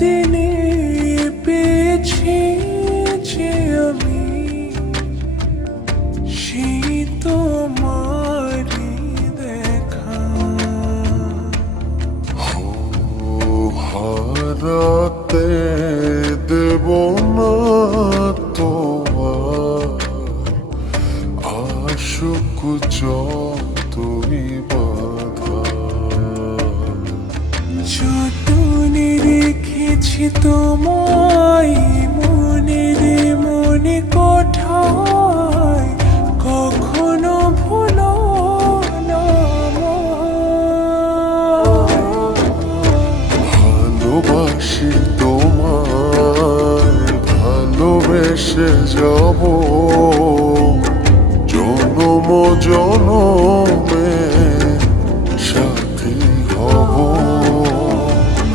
দিনে পেয়েছি যে আমি সেই তোমারই দেখা। হারাতে দেব না তোমার আশুক যতই বাধা। যতনে রেখেছি তোমায় মনের মনে কোঠায়, কখনো ভুলো না ভালোবাসি তোমায়, ভালোবেসে যাব জনম জনমে সাথী হব।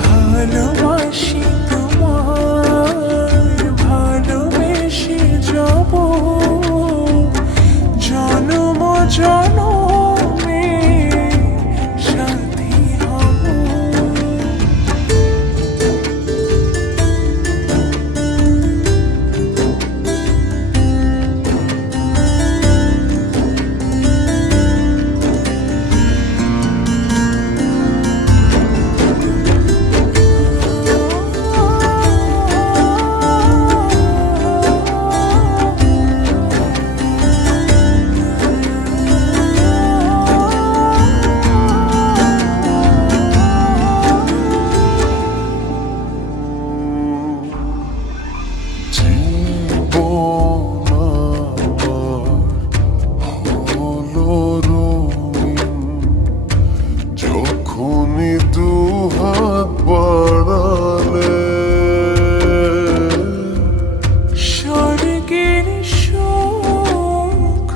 ভালোবাসি তোমায়, ভালোবেসে যাব জনম জনমে সাথী হব। জীবন আমার হলো রঙিন, যখনই দুহাত বাড়ালে স্বর্গের সুখ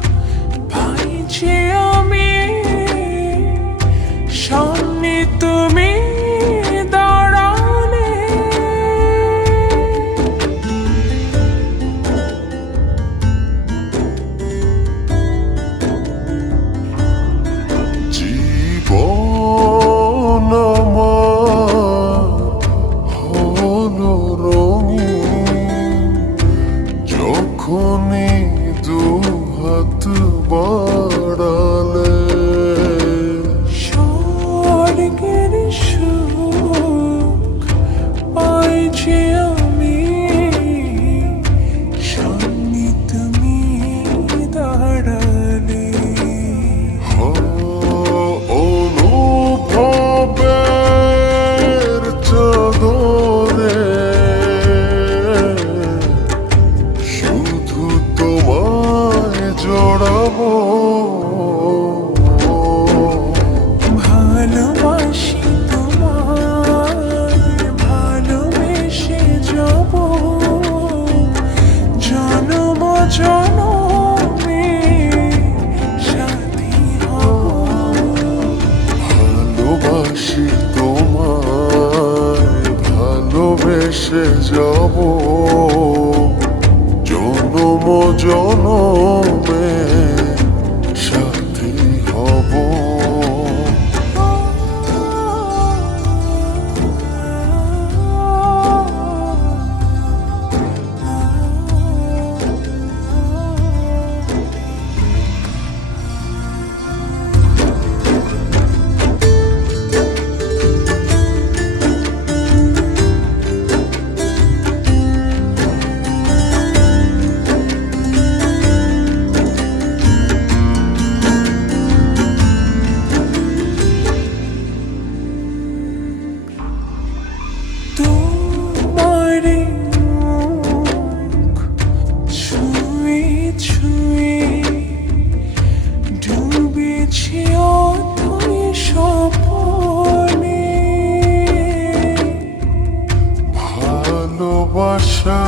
পাই যে আমি, সামনে তুমি দাঁড়ালে। জীবন আমার হলো রঙিন, যখনই দুহাত বাড়ালে স্বর্গের সুখ পাই যে আমি, সামনে তুমি দাঁড়ালে। অনুভবের চাদরে শুধু তোমায় জড়াবো। ভালোবাসি তোমায়, ভালোবেসে যাব জনম জনমে সাথী হব। ভালোবাসি তোমায়, ভালোবেসে যাব জনম জনমে সাথী হব। তোমারে মুখ ছুঁয়ে ছুঁয়ে ডুবেছি অথই স্বপনে। ভালোবাসা